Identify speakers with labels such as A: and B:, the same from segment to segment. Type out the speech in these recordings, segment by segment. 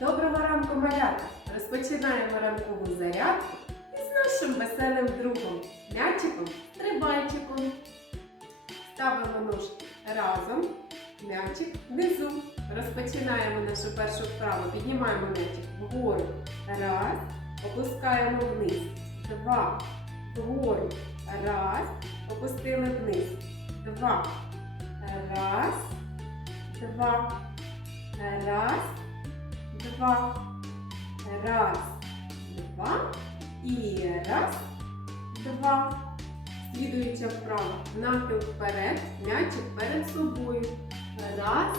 A: Доброго ранку, малята! Розпочинаємо ранкову зарядку із нашим веселим другом, м'ячиком стрибайчиком. Ставимо ножки разом, м'ячик внизу. Розпочинаємо нашу першу вправу. Піднімаємо м'ячик вгору. Раз. Опускаємо вниз. Два. Вгору. Раз. Опустили вниз. Два. Раз. Два. Раз. Два. Раз. Два. І раз. Два. Слідуюча вправа. Нахил вперед. М'ячик перед собою. Раз.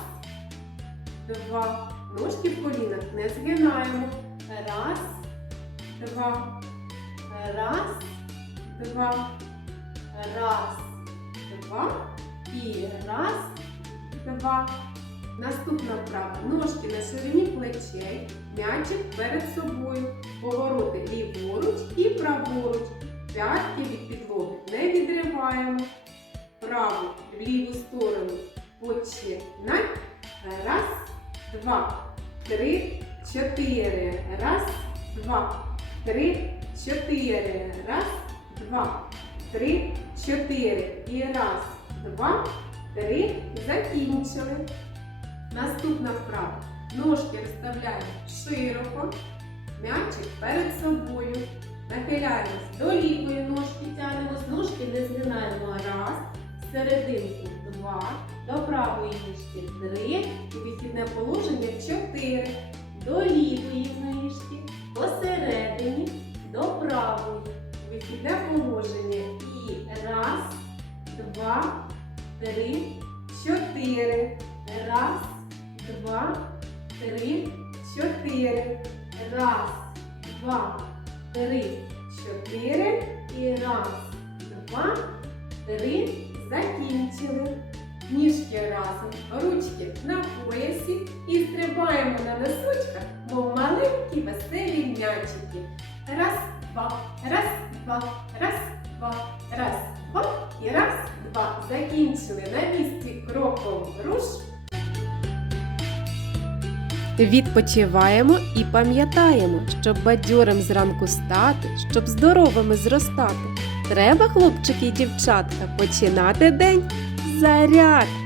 A: Два. Ножки в колінах не згинаємо. Раз. Два. Раз. Два. Раз. Два. І раз. Два. Наступна вправа. Ножки на ширині плечей, м'ячик перед собою. Повороти ліворуч і праворуч. П'ятки від підлоги не відриваємо. Праву в ліву сторону починай. Раз, два, три, чотири. Раз, два, три, чотири. Раз, два, три, чотири. І раз, два, три. Закінчили. Наступна вправа. Ножки розставляємо широко, м'ячик перед собою. Нахиляємось до лівої ножки, тягнемось, ножки не згинаємо. Раз, серединку два, до правої ніжки три, і вихідне положення чотири. До лівої ніжки, посередині, до правої. Вихідне положення. І раз, два, три, чотири. Раз, два, три, чотири. Раз, два, три, чотири. І раз, два, три. Закінчили. Ніжки разом, ручки на поясі і стрибаємо на носочках, мов маленькі веселі м'ячики. Раз, два, раз, два, раз, два, раз, два і раз, два. Закінчили на місці кроком руш. Відпочиваємо і пам'ятаємо, щоб бадьорим зранку стати, щоб здоровими зростати. Треба, хлопчики і дівчатка, починати день заряд!